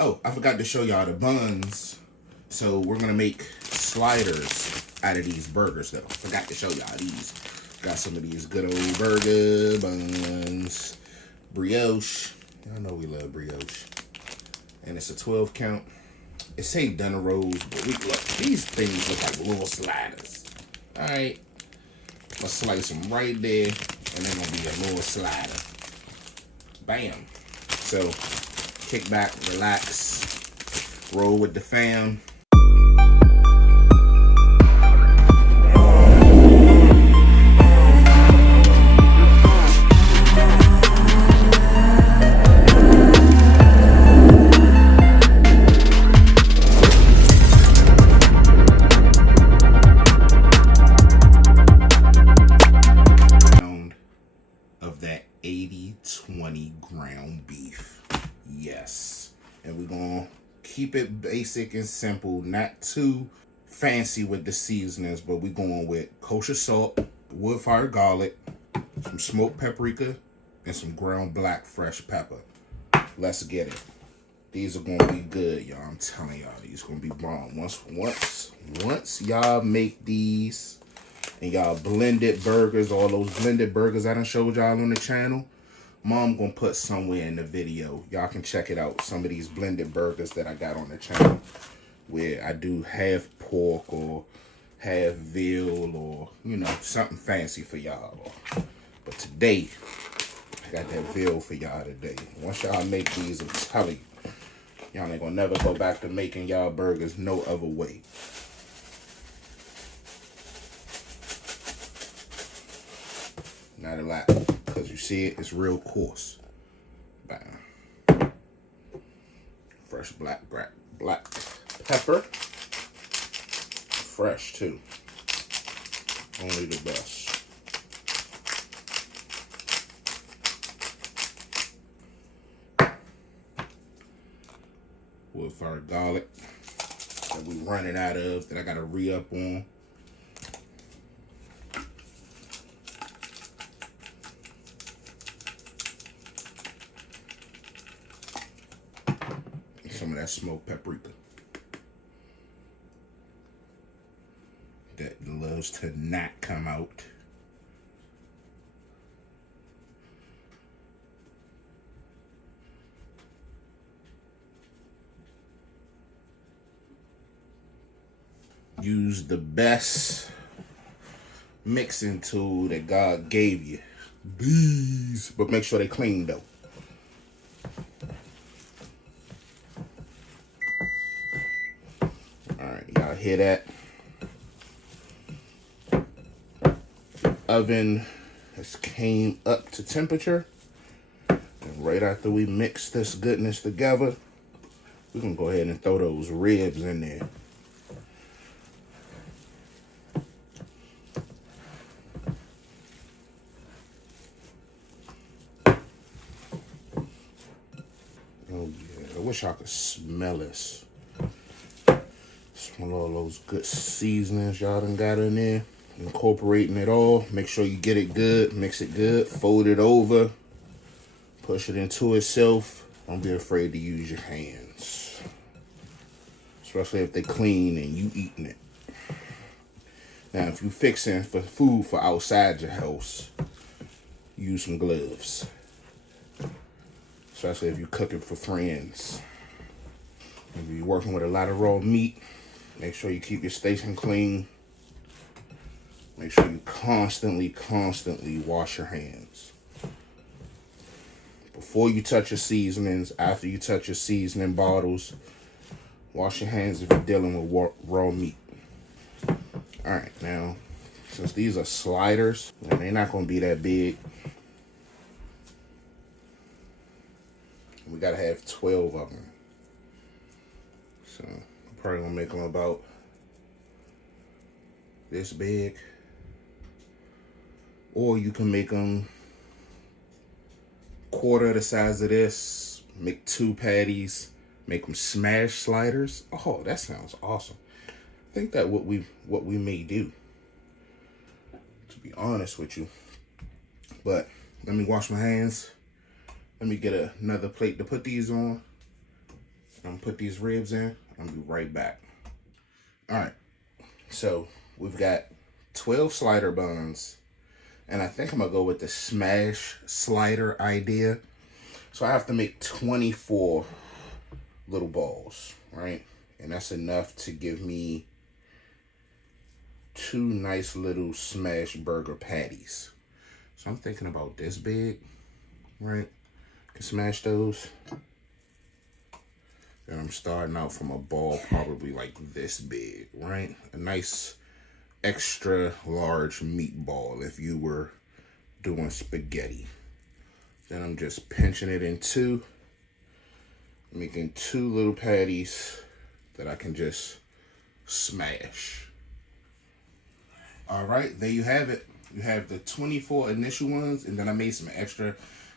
Oh, I forgot to show y'all the buns. So we're gonna make sliders out of these burgers though. Forgot to show y'all these. Got some of these good old burger buns. Brioche. Y'all know we love brioche. And it's a 12 count. It say dinner rolls, but look, these things look like little sliders. Alright. I'm gonna slice them right there, and they're gonna be a little slider. Bam. So kick back, relax, roll with the fam. Of that 80-20 ground beef. Yes. And we're going to keep it basic and simple, not too fancy with the seasonings, but we're going with kosher salt, wood fire garlic, some smoked paprika, and some ground black fresh pepper. Let's get it. These are going to be good, y'all. I'm telling y'all, these are going to be bomb. Once y'all make these and y'all blended burgers, all those blended burgers I done showed y'all on the channel, Mom gonna put somewhere in the video. Y'all can check it out. Some of these blended burgers that I got on the channel where I do half pork or half veal or, you know, something fancy for y'all. But today, I got that veal for y'all today. Once y'all make these, I'm telling you, y'all ain't gonna never go back to making y'all burgers no other way. Not a lot, because you see it's real coarse. Bam. Fresh black pepper. Fresh too. Only the best. Wood fire garlic that we running out of, that I gotta re-up on. Some of that smoked paprika that loves to not come out. Use the best mixing tool that God gave you. These, but make sure they clean though. Y'all hear that? Oven has came up to temperature. And right after we mix this goodness together, we're gonna go ahead and throw those ribs in there. Oh yeah, I wish I could smell this. Smell all those good seasonings y'all done got in there. Incorporating it all. Make sure you get it good. Mix it good. Fold it over. Push it into itself. Don't be afraid to use your hands. Especially if they're clean and you eating it. Now, if you fixing for food for outside your house, use some gloves. Especially if you're cooking for friends. If you're working with a lot of raw meat, make sure you keep your station clean. Make sure you constantly wash your hands. Before you touch your seasonings, after you touch your seasoning bottles, wash your hands if you're dealing with raw meat. All right, now, since these are sliders, and they're not going to be that big, we got to have 12 of them. So, I'm probably going to make them about this big. Or you can make them quarter the size of this. Make 2 patties. Make them smash sliders. Oh, that sounds awesome. I think that what we may do, to be honest with you. But let me wash my hands. Let me get another plate to put these on. I'm gonna put these ribs in. I'm gonna be right back. All right, so we've got 12 slider buns, and I think I'm gonna go with the smash slider idea. So I have to make 24 little balls, right? And that's enough to give me 2 nice little smash burger patties. So I'm thinking about this big, right? Can smash those. And I'm starting out from a ball probably like this big, right? A nice extra large meatball if you were doing spaghetti. Then I'm just pinching it in 2, making 2 little patties that I can just smash. All right, there you have it. You have the 24 initial ones, and then I made some extra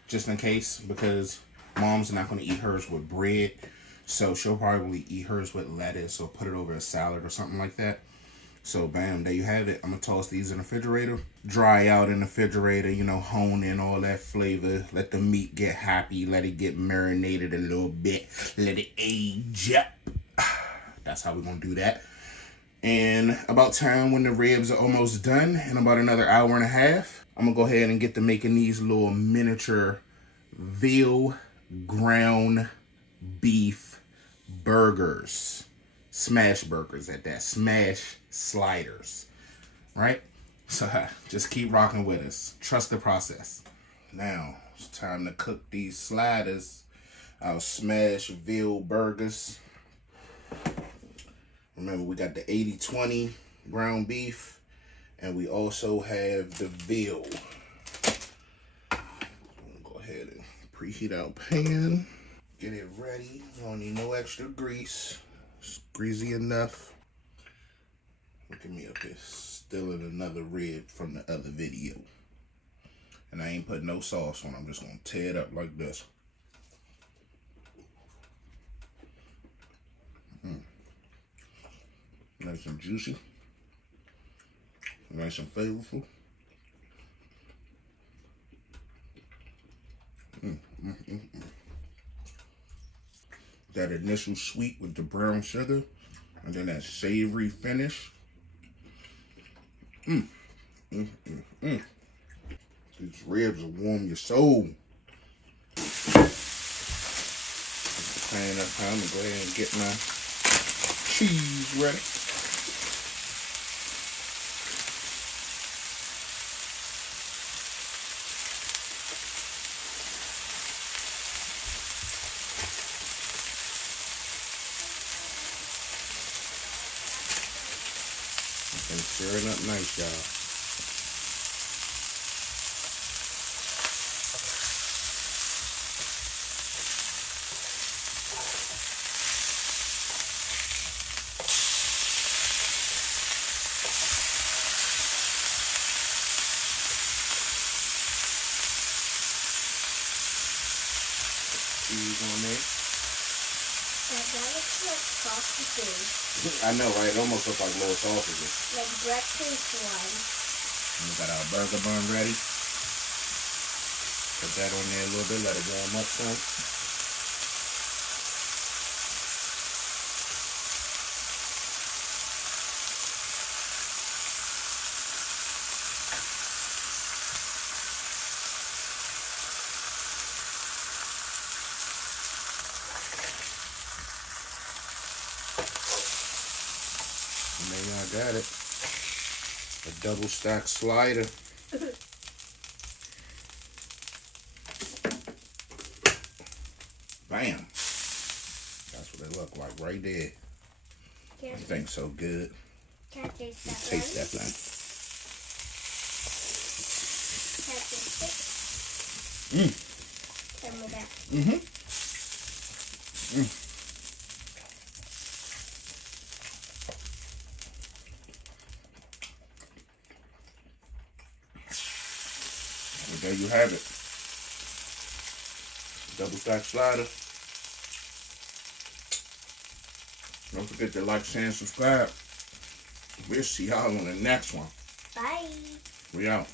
just in case, because Mom's not going to eat hers with bread, so she'll probably eat hers with lettuce or put it over a salad or something like that. So bam, there you have it. I'm gonna toss these in the refrigerator, dry out in the refrigerator, you know, hone in all that flavor, let the meat get happy, let it get marinated a little bit, let it age up. That's how we're gonna do that. And about time when the ribs are almost done, in about another hour and a half, I'm gonna go ahead and get to making these little miniature veal ground beef burgers. Smash burgers at that. Smash sliders. Right? So just keep rocking with us. Trust the process. Now, it's time to cook these sliders. Our smash veal burgers. Remember, we got the 80-20 ground beef, and we also have the veal. Go ahead and preheat our pan. Get it ready. Don't need no extra grease. It's greasy enough. Look at me up here, stealing another rib from the other video. And I ain't put no sauce on. I'm just gonna tear it up like this. Nice and juicy. Nice and flavorful. That initial sweet with the brown sugar, and then that savory finish. These ribs will warm your soul. Pan up time to go ahead and get my cheese ready. And stirring up nice, y'all. Cheese on there. That looks like sausages. I know, right? It almost looks like little sausages. Like breakfast ones. We got our burger bun ready. Put that on there a little bit, let it warm up some. And there y'all got it. A double stack slider. Bam. That's what they look like right there. I think so good. Can I taste that? Taste that thing. Can I taste it? Tell me that. Well, there you have it. Double stack slider. Don't forget to like, share, and subscribe. We'll see y'all on the next one. Bye. We out.